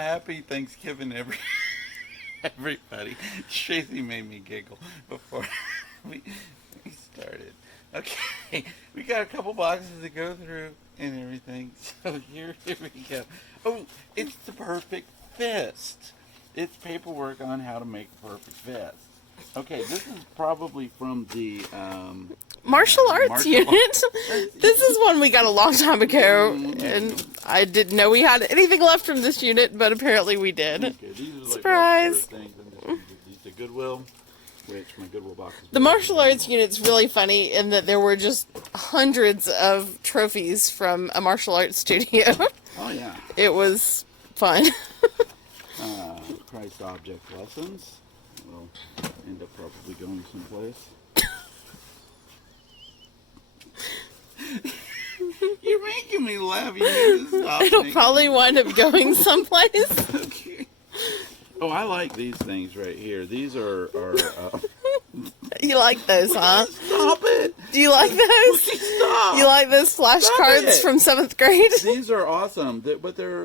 happy Thanksgiving, everybody. Tracy made me giggle before we, we started. Okay, we got a couple boxes to go through and everything. So here we go. Oh, it's the perfect fist. It's paperwork on how to make a perfect fist. Okay, this is probably from the martial arts martial unit. This is one we got a long time ago, and I didn't know we had anything left from this unit, but apparently we did. Okay, these are like Surprise! things. I'm just gonna give these to Goodwill, which my Goodwill box is The martial arts unit's really funny in that there were just hundreds of trophies from a martial arts studio. Oh yeah. It was fun. Christ object lessons. Will end up probably going someplace. You're making me laugh. You need to stop. It'll making probably wind up going someplace. Okay. Oh, I like these things right here. These are You like those, huh? Stop it! Do you like those? Stop! You like those flashcards it. from 7th grade? These are awesome, but they're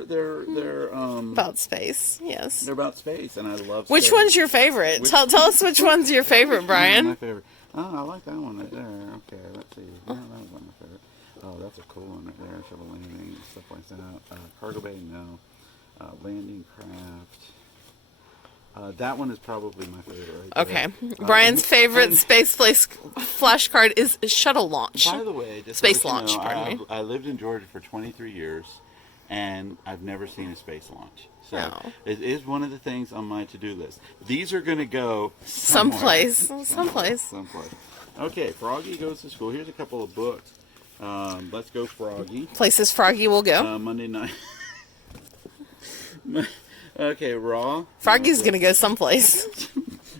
About space, yes. they're about space, and I love. Which space. one's your favorite? Tell us which one's your favorite, My Brian. favorite. Oh, I like that one right there. Okay, let's see. Yeah, that was one of my favorite. Oh, that's a cool one right there. Shuttle landing, stuff like that. Cargo bay, no. Landing craft. That one is probably my favorite. Right Okay. there. Brian's favorite and- space place flashcard is shuttle launch. By the way, just Space to let you launch, pardon me. I lived in Georgia for 23 years, and I've never seen a space launch. So No. it is one of the things on my to-do list. These are going to go Someplace. Someplace. Okay, Froggy goes to school. Here's a couple of books. Let's go, Froggy. Places Froggy will go. Monday night. Okay, Raw. Froggy's gonna go someplace.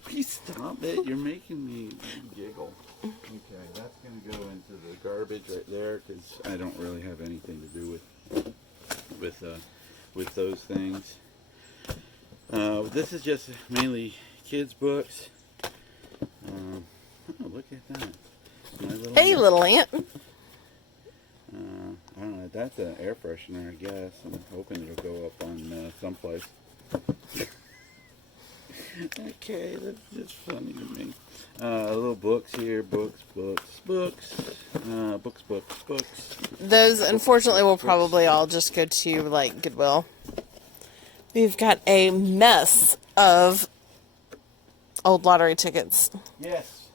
Please stop it. You're making me giggle. Okay, that's going to go into the garbage right there because I don't really have anything to do with those things. This is just mainly kids' books. Oh, look at that. My Hey, little ant. I don't know. That's an air freshener, I guess. I'm hoping it'll go up on someplace. Okay, that's just funny to me. Little books here, books. Those, unfortunately, will probably all just go to, like, Goodwill. We've got a mess of old lottery tickets. Yes.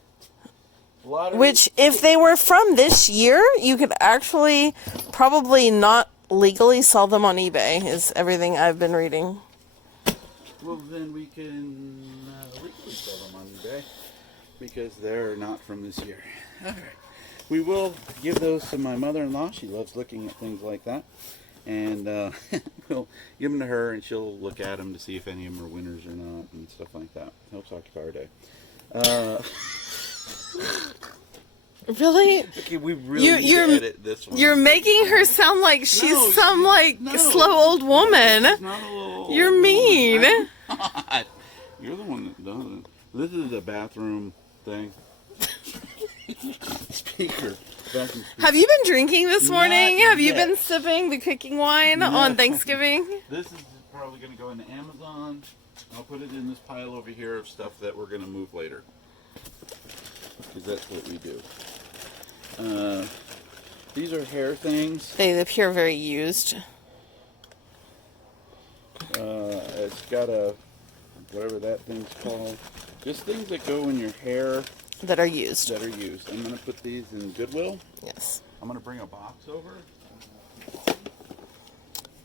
Lottery. Which, if they were from this year, you could actually probably not legally sell them on eBay, is everything I've been reading. Well, then we can legally sell them on eBay because they're not from this year. All right. We will give those to my mother-in-law. She loves looking at things like that. And we'll give them to her, and she'll look at them to see if any of them are winners or not and stuff like that. Helps occupy our day. Really? Okay, we really need to edit this one. You're making her sound like she's slow old woman. She's not a little old You're mean. woman. I'm not. You're the one that does it. This is a bathroom thing. Speaker. Bathroom speaker. Have you been drinking this morning? Not Have you yet. been sipping the cooking wine No. on Thanksgiving? This is probably going to go into Amazon. I'll put it in this pile over here of stuff that we're going to move later. Because that's what we do. These are hair things. They appear very used. It's got a, whatever that thing's called. Just things that go in your hair That are used. that are used. I'm going to put these in Goodwill. Yes. I'm going to bring a box over.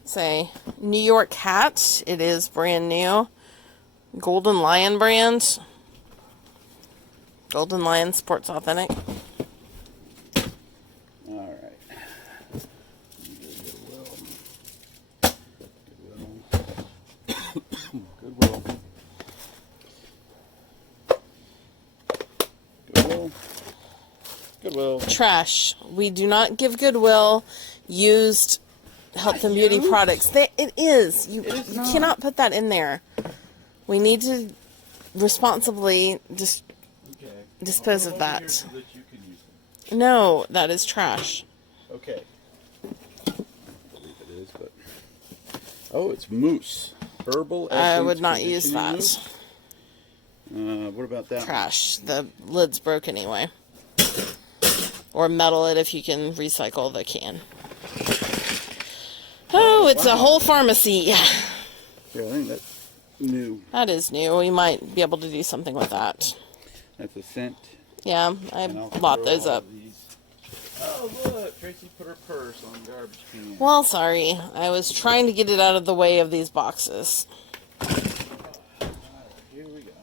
Say, New York hat. It is brand new. Golden Lion brand. Golden Lion Sports Authentic. All right. Goodwill. Goodwill. Trash. We do not give Goodwill used health and beauty used? products. It is. You It is not. cannot put that in there. We need to responsibly just Okay. dispose I'll of put them over that. here so that you can use them. No, that is trash. Okay. I believe it is, but oh, it's mousse. Herbal I essence would not use conditioning that. mousse. What about that? Trash. The lid's broke anyway. Or metal it if you can recycle the can. Oh, it's a whole pharmacy. Yeah, I think that's new. That is new. We might be able to do something with that. That's a scent. Yeah, I And I'll bought throw those all up. these- Oh, look. Tracy put her purse on the garbage can. Well, sorry. I was trying to get it out of the way of these boxes. Here we go.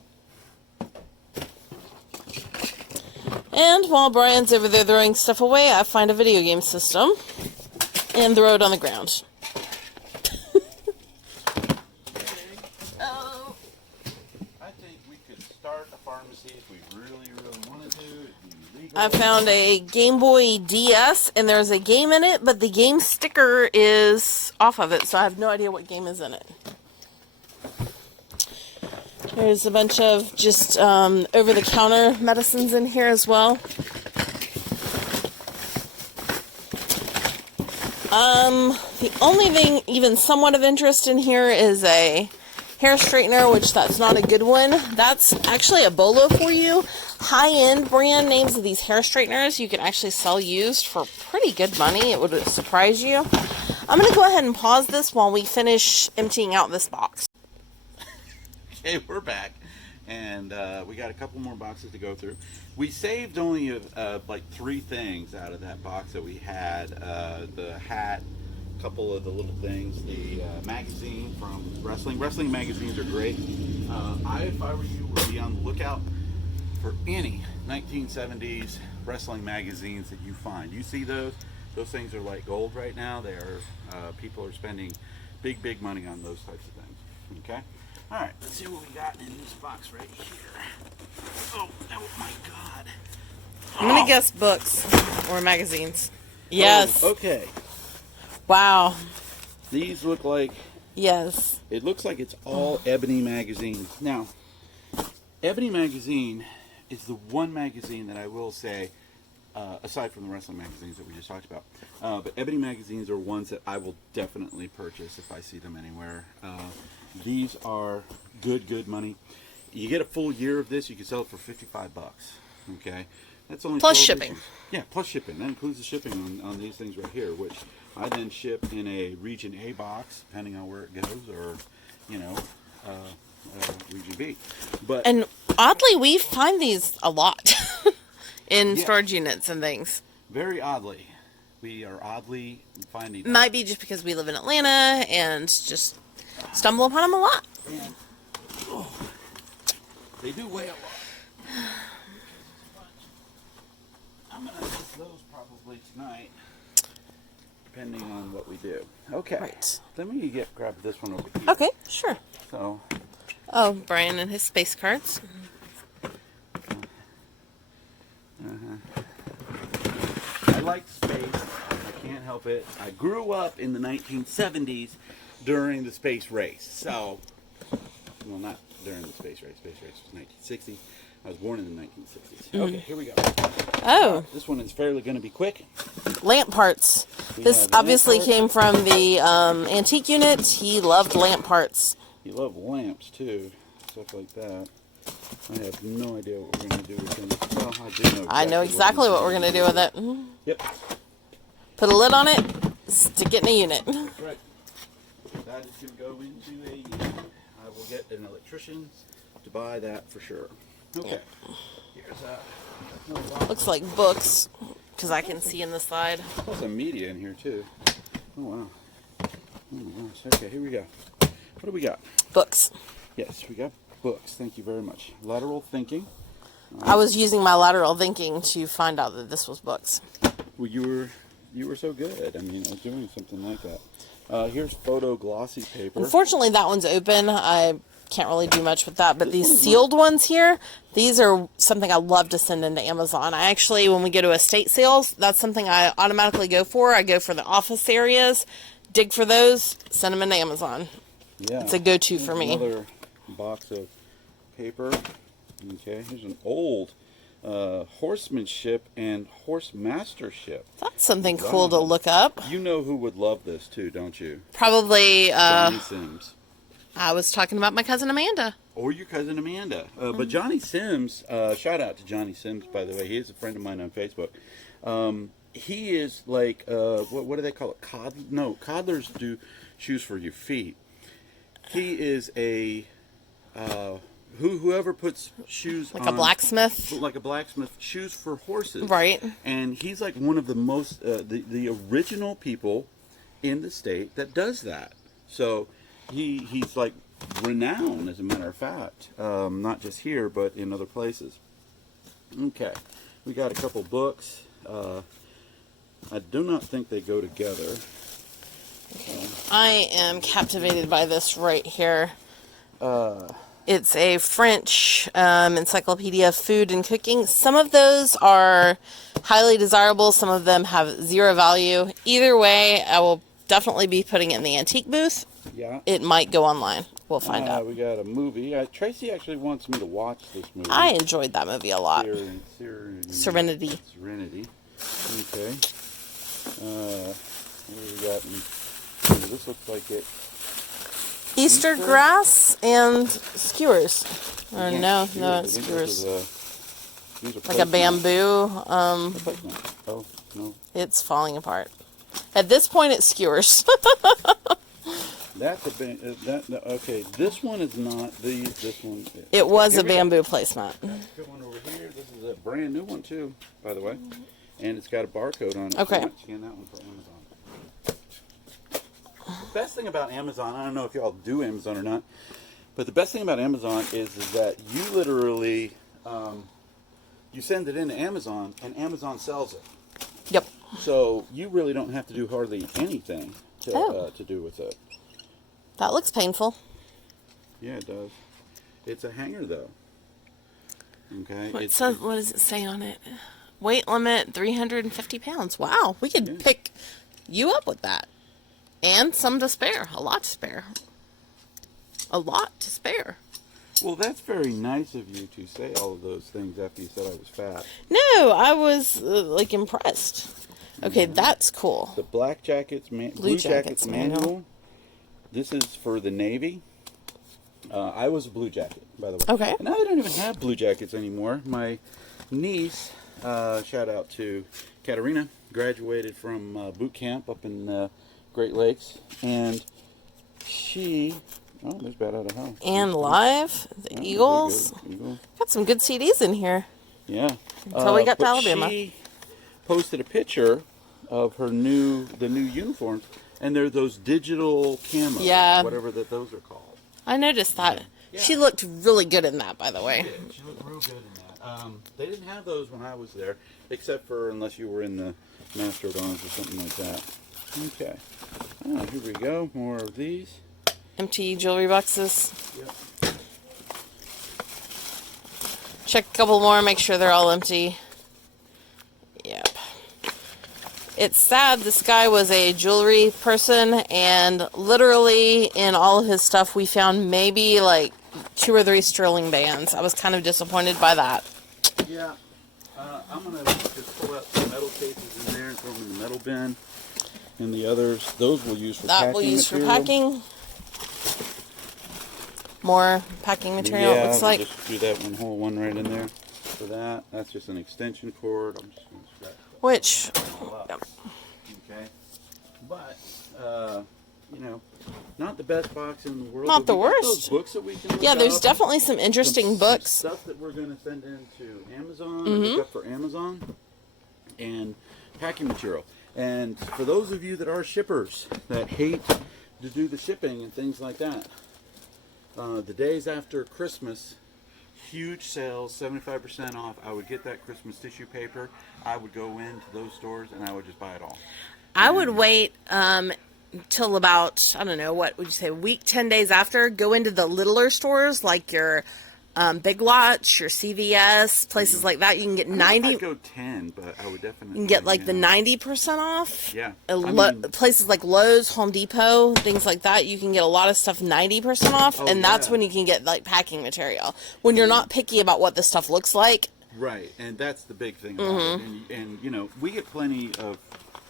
And while Brian's over there throwing stuff away, I find a video game system and throw it on the ground. Oh. I think we could start a pharmacy if we really, really wanted to. It'd be legal. I found a Game Boy DS, and there's a game in it, but the game sticker is off of it, so I have no idea what game is in it. There's a bunch of just over-the-counter medicines in here as well. The only thing even somewhat of interest in here is a hair straightener, which that's not a good one. That's actually a Bolo for you. High-end brand names of these hair straighteners you can actually sell used for pretty good money. It would surprise you. I'm going to go ahead and pause this while we finish emptying out this box. Okay, we're back, and we got a couple more boxes to go through. We saved only like 3 things out of that box that we had. The hat, a couple of the little things, the magazine from wrestling. Wrestling magazines are great. If I were you, would be on the lookout for any 1970s wrestling magazines that you find. You see those? Those things are like gold right now. They are people are spending big money on those types of things. Okay. All right, let's see what we got in this box right here. Oh my God. I'm going to guess books or magazines. Yes. Oh, okay. Wow. These look like, Yes. it looks like it's all Ebony magazines. Now, Ebony magazine is the one magazine that I will say, aside from the wrestling magazines that we just talked about, but Ebony magazines are ones that I will definitely purchase if I see them anywhere. These are good money. You get a full year of this, you can sell it for $55. Okay, that's only Plus 12 shipping. issues. Yeah, plus shipping. That includes the shipping on these things right here, which I then ship in a Region A box, depending on where it goes, or Region B. But And oddly, we find these a lot in Yeah. storage units and things. very oddly, we are oddly finding them. Might be just because we live in Atlanta and just stumble upon them a lot. And, they do weigh a lot. I'm gonna use those probably tonight, depending on what we do. Okay. Right. Let me grab this one over here. Okay, sure. So, Oh, Brian and his space cards. I like space. I can't help it. I grew up in the 1970s during the space race. So, well, not during the space race. Space race was 1960. I was born in the 1960s. Okay, here we go. Oh, This one is fairly going to be quick. lamp parts. We This have lamp obviously parts. came from the antique unit. He loved lamp parts. You love lamps too, stuff like that. I have no idea what we're going to do with them. Well, I do know. I know exactly what we're going to do with it. Mhm. Yep. Put a lid on it, stick it in a unit. That's right. That is going to go into a unit. I will get an electrician to buy that for sure. Okay. Here's another box. Looks like books, because I can see in the side. There's some media in here too. Oh wow. Oh my gosh. Okay, here we go. What do we got? Books. Yes, we got books. Thank you very much. Lateral thinking. I was using my lateral thinking to find out that this was books. Well, you were so good. I mean, doing something like that. Here's photo glossy paper. Unfortunately, that one's open. I can't really do much with that. But these sealed ones here, these are something I love to send into Amazon. I actually, when we go to estate sales, that's something I automatically go for. I go for the office areas, dig for those, send them into Amazon. Yeah. It's a go-to for me. Another box of paper. Okay, here's an old horsemanship and horsemastership. That's something cool to look up. You know who would love this too, don't you? Probably, Johnny Sims. I was talking about my cousin Amanda. Or your cousin Amanda. But Johnny Sims, shout out to Johnny Sims, by the way. He is a friend of mine on Facebook. He is like, what do they call it? Coddlers do shoes for your feet. He is a, whoever puts shoes Like on, a blacksmith. like a blacksmith, shoes for horses. Right. And he's like one of the most, the original people in the state that does that. So he's like renowned, as a matter of fact, not just here but in other places. Okay, we got a couple books. I do not think they go together. I am captivated by this right here. It's a French encyclopedia of food and cooking. Some of those are highly desirable. Some of them have zero value. Either way, I will definitely be putting it in the antique booth. Yeah. It might go online. We'll find out. We got a movie. Tracy actually wants me to watch this movie. I enjoyed that movie a lot. Serenity. Serenity. Okay. What do we got? This looks like it. Easter grass and skewers. Or no, it's skewers. Like a bamboo. Oh, no. It's falling apart. At this point, it's skewers. That's okay. This one is not these. This one. It was a bamboo placemat. That's a good one over here. This is a brand new one too, by the way, and it's got a barcode on it. Okay. So scan that one for Amazon. The best thing about Amazon, I don't know if y'all do Amazon or not, but the best thing about Amazon is that you literally you send it into Amazon and Amazon sells it. Yep. So you really don't have to do hardly anything to do with it. That looks painful. Yeah, it does. It's a hanger, though. Okay. What does it say on it? Weight limit 350 pounds. Wow, we could pick you up with that. And some to spare. A lot to spare. A lot to spare. Well, that's very nice of you to say all of those things after you said I was fat. No, I was impressed. Okay, that's cool. The Blue Jackets manual. This is for the Navy. I was a Blue Jacket, by the way. Okay. And now they don't even have Blue Jackets anymore. My niece, shout out to Katerina, graduated from boot camp up in Great Lakes, and she, there's Bad Out of Hell. And Live, the Eagles. Got some good CDs in here. Yeah. Until we got to Alabama. She posted a picture of the new uniforms, and they're those digital camos, whatever those are called. I noticed that. Yeah. She looked really good in that, by the way. She looked real good in that. They didn't have those when I was there, except for unless you were in the Master of Arms or something like that. Okay. Here we go. More of these. Empty jewelry boxes. Yep. Check a couple more, make sure they're all empty. Yep. It's sad this guy was a jewelry person, and literally in all of his stuff we found maybe like 2 or 3 sterling bands. I was kind of disappointed by that. Yeah. I'm going to just pull out some metal cases in there and throw them in the metal bin. And the others, those we'll use for packing That we'll use material. for packing. More packing material, it looks like. Just do that whole one right in there for that. That's just an extension cord. I'm just going to scratch that. Which, Okay. But, not the best box in the world. Not the we got worst. Those books that we can look yeah, there's up. definitely some interesting Some books. Stuff that we're going to send into Amazon, Mm-hmm. look up for Amazon, and packing material. And for those of you that are shippers that hate to do the shipping and things like that, the days after Christmas, huge sales, 75% off. I would get that Christmas tissue paper. I would go into those stores and I would just buy it all. I would wait till about, I don't know, what would you say, a week, 10 days after. Go into the littler stores like your Big Lots, your CVS, places like that. You can get 90. I'd go 10, but I would definitely. You can get like the 90% off. Yeah. Places like Lowe's, Home Depot, things like that. You can get a lot of stuff 90% off, and that's when you can get like packing material. When you're not picky about what the stuff looks like. Right, and that's the big thing about it. And we get plenty of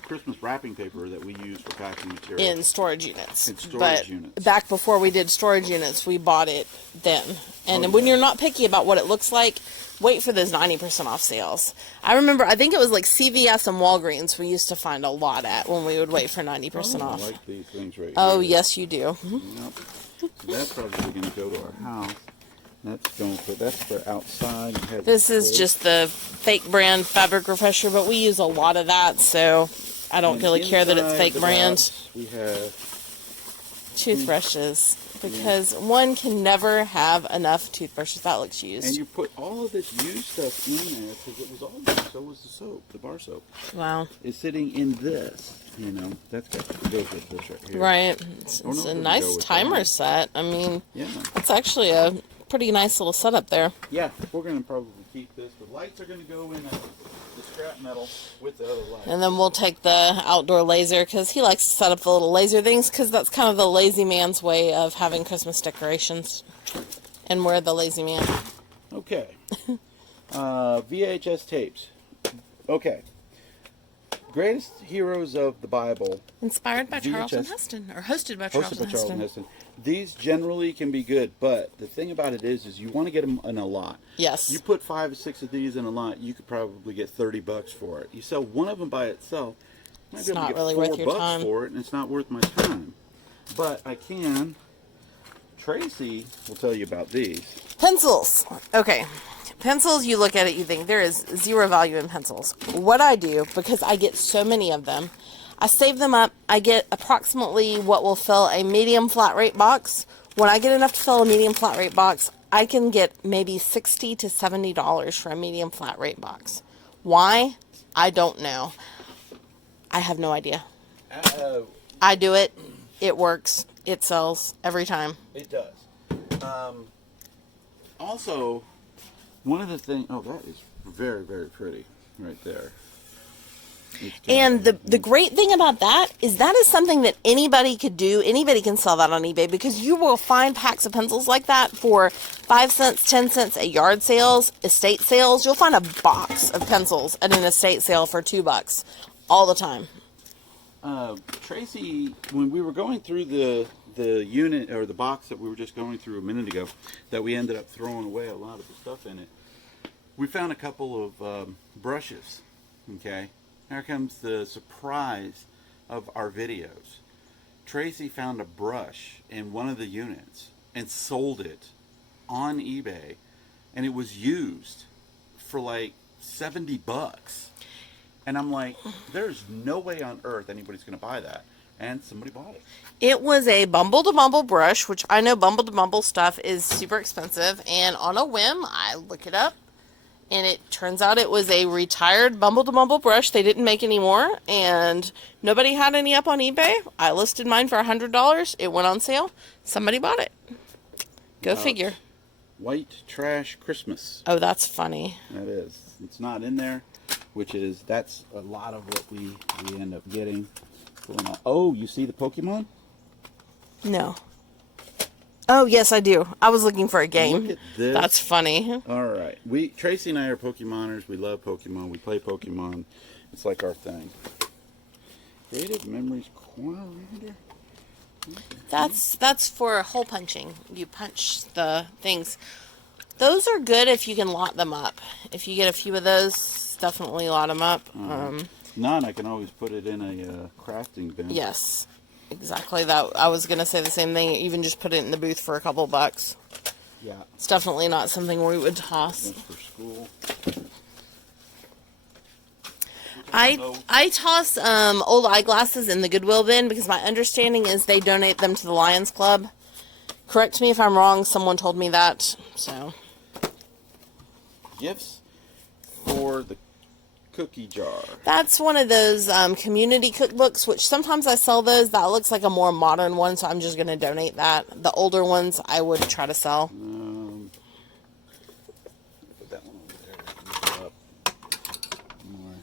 Christmas wrapping paper that we use for packing material. in storage units. In storage but units. back before we did storage units, we bought it then. And Oh, when yeah. you're not picky about what it looks like, wait for those 90% off sales. I remember, I think it was like CVS and Walgreens we used to find a lot at when we would wait for 90% I off. like these things right Oh, here. yes, you do. Yep. So that's probably going to go to our house. That's for outside. It has This is space. just the fake brand fabric refresher, but we use a lot of that, so I don't And really care that it's inside fake the brand. box, we have Toothbrushes, because one can never have enough toothbrushes. That looks used. and you put all of this used stuff in there because it was all used. So was the soap, the bar soap. Wow. Is sitting in this. You know, that's got to go with this right here. Right. It's Oh, no, a it nice doesn't go with timer that. set. I mean, Yeah. it's actually a pretty nice little setup there. Yeah, we're going to probably keep this. The lights are going to go in the scrap metal with the other lights. And then we'll take the outdoor laser, because he likes to set up the little laser things, because that's kind of the lazy man's way of having Christmas decorations. And we're the lazy man. Okay. VHS tapes. Okay. Greatest Heroes of the Bible. Inspired by Charlton VHS. Heston, or hosted by Hosted Charlton by Charlton Heston. Heston. These generally can be good, but the thing about it is you want to get them in a lot. Yes. You put 5 or 6 of these in a lot, you could probably get $30 for it. You sell one of them by itself, you might It's be able not to get really $4 worth your time. for it, and it's not worth my time. But I can. Tracy will tell you about these. Pencils. Okay. Pencils, you look at it, you think there is zero value in pencils. What I do, because I get so many of them, I save them up. I get approximately what will fill a medium flat rate box. When I get enough to fill a medium flat rate box, I can get maybe $60 to $70 for a medium flat rate box. Why? I don't know. I have no idea. I do it. It works. It sells every time. It does. Also, one of the things. Oh, that is very, very pretty right there. It's got- And the great thing about that is something that anybody could do. Anybody can sell that on eBay, because you will find packs of pencils like that for 5 cents, 10 cents at yard sales, estate sales. You'll find a box of pencils at an estate sale for $2 all the time. Tracy, when we were going through the unit or the box that we were just going through a minute ago, that we ended up throwing away a lot of the stuff in it, we found a couple of brushes. Okay, here comes the surprise of our videos. Tracy found a brush in one of the units and sold it on eBay, and it was used for like $70. And I'm like, there's no way on earth anybody's going to buy that. And somebody bought it. It was a Bumble to Bumble brush, which I know Bumble to Bumble stuff is super expensive. And on a whim, I look it up, and it turns out it was a retired Bumble to Bumble brush. They didn't make any more, and nobody had any up on eBay. I listed mine for $100. It went on sale. Somebody bought it. Go figure. White Trash Christmas. Oh, that's funny. That is. It's not in there, that's a lot of what we end up getting. Oh, you see the Pokemon? No. Oh, yes, I do. I was looking for a game. Look at this. That's funny. All right. Tracy and I are Pokemoners. We love Pokemon. We play Pokemon. It's like our thing. Creative Memories Corner Reader. That's for hole punching. You punch the things. Those are good if you can lot them up. If you get a few of those, definitely lot them up. None. I can always put it in a crafting bin. Yes, exactly that. I was gonna say the same thing. Even just put it in the booth for a couple bucks. Yeah. It's definitely not something we would toss. That's for school. I toss old eyeglasses in the Goodwill bin, because my understanding is they donate them to the Lions Club. Correct me if I'm wrong. Someone told me that. So Gifts for the cookie jar. that's one of those community cookbooks, which sometimes I sell those. That looks like a more modern one, so I'm just going to donate that. The older ones I would try to sell. Put that one over there. Look it up. More.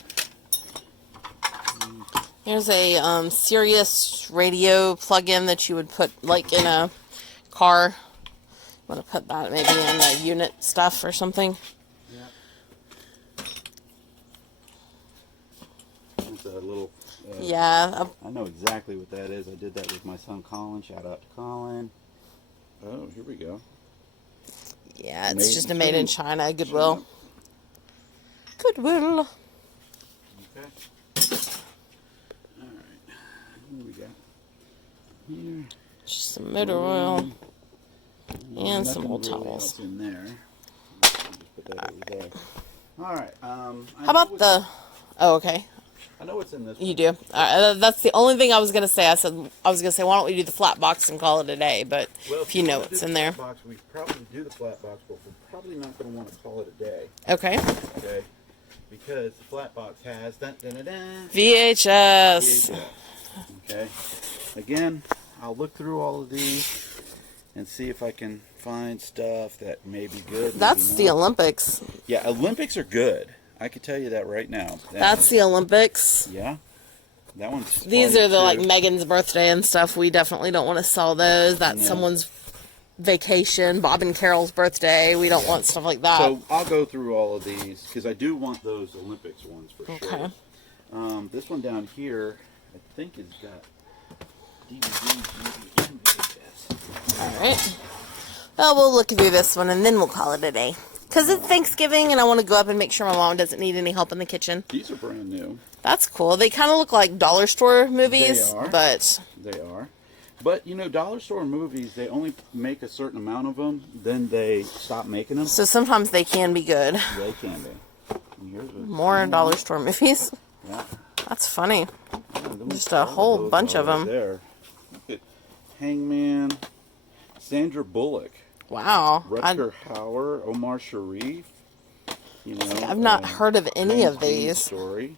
Here's a Sirius radio plug-in that you would put like in a car. You want to put that maybe in the unit stuff or something. Yeah. It's a little Yeah. I know exactly what that is. I did that with my son Colin. Shout out to Colin. Oh, here we go. Yeah, it's Made just in a made in China. China. Goodwill. Goodwill. Okay. All right. What do we got here? Just some motor oil and some Nothing old really towels. else in there. Just put that over there. All right. How about the... Oh, okay. I know what's in this. You one. do. All right, that's the only thing I was going to say. I was going to say, why don't we do the flat box and call it a day? But Well, if you know wanna what's do in the there. flat box, we probably do the flat box, but we're probably not going to want to call it a day. Okay. Okay. Because the flat box has VHS. VHS. Okay. Again, I'll look through all of these and see if I can find stuff that may be good. That's maybe the not. Olympics. Yeah, Olympics are good. I can tell you that right now. That's the Olympics. Yeah. That one's. These fun, are the too. like Megan's birthday and stuff. We definitely don't want to sell those. That's No. someone's vacation. Bob and Carol's birthday. We don't want stuff like that. So I'll go through all of these because I do want those Olympics ones for Okay. sure. This one down here, I think, has got DVDs, and VHS. All right. Well, we'll look through this one and then we'll call it a day. Because it's Thanksgiving and I want to go up and make sure my mom doesn't need any help in the kitchen. These are brand new. That's cool. They kind of look like dollar store movies, They are. but They are. But, you know, dollar store movies, they only make a certain amount of them, then they stop making them. so sometimes they can be good. They can be. And here's what- More dollar store movies. Yeah. That's funny. Yeah, then Just a whole those bunch are of right 'em. There. Look at Hangman, Sandra Bullock, Wow. Rutger Hauer, Omar Sharif. You know, I've not heard of any James of Dean these. Story.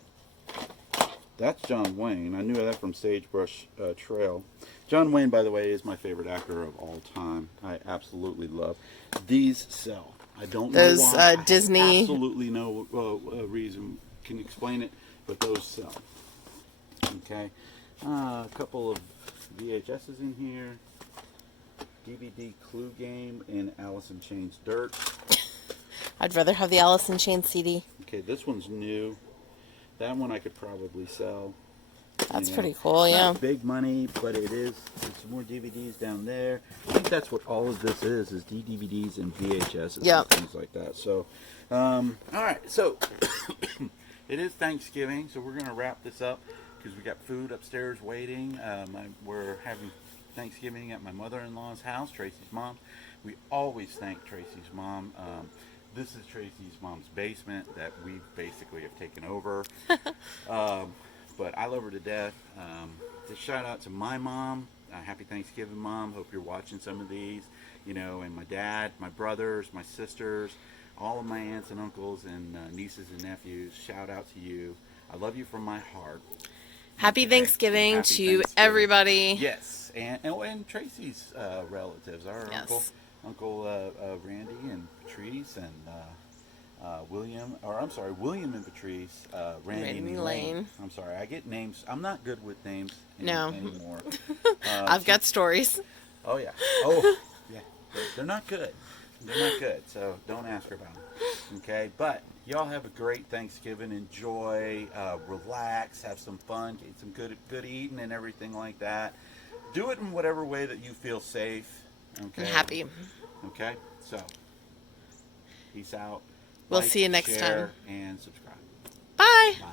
That's John Wayne. I knew that from Sagebrush Trail. John Wayne, by the way, is my favorite actor of all time. I absolutely love. These sell. I don't Those, know why. Disney- I absolutely no reason can explain it, but those sell. Okay. A couple of VHSs in here. DVD Clue Game and Alice in Chains Dirt. I'd rather have the Alice in Chains CD. Okay, this one's new. That one I could probably sell. That's You know, pretty cool, it's yeah. not big money, but it is. There's some more DVDs down there. I think that's what all of this is DVDs and VHS and Yep. things like that. So, all right. So, it is Thanksgiving, so we're going to wrap this up because we got food upstairs waiting. We're having Thanksgiving at my mother-in-law's house, Tracy's mom. We always thank Tracy's mom. This is Tracy's mom's basement that we basically have taken over. But I love her to death. Just shout out to my mom. Happy Thanksgiving, Mom. Hope you're watching some of these. You know, and my dad, my brothers, my sisters, all of my aunts and uncles and nieces and nephews. Shout out to you. I love you from my heart. Happy Thanksgiving Happy to Thanksgiving. everybody. Yes, and Tracy's relatives, our Yes. Uncle Randy and Patrice and William and Patrice, Randy and Elaine. I'm sorry, I get names. I'm not good with names anymore. I've got stories. Oh yeah. Oh yeah. They're not good. They're not good. So don't ask her about them. Okay. But y'all have a great Thanksgiving. Enjoy. Relax. Have some fun. Get some good eating and everything like that. Do it in whatever way that you feel safe. Okay. I'm happy. Okay. So peace out. We'll Like, see you next share, time. and subscribe. Bye. Bye.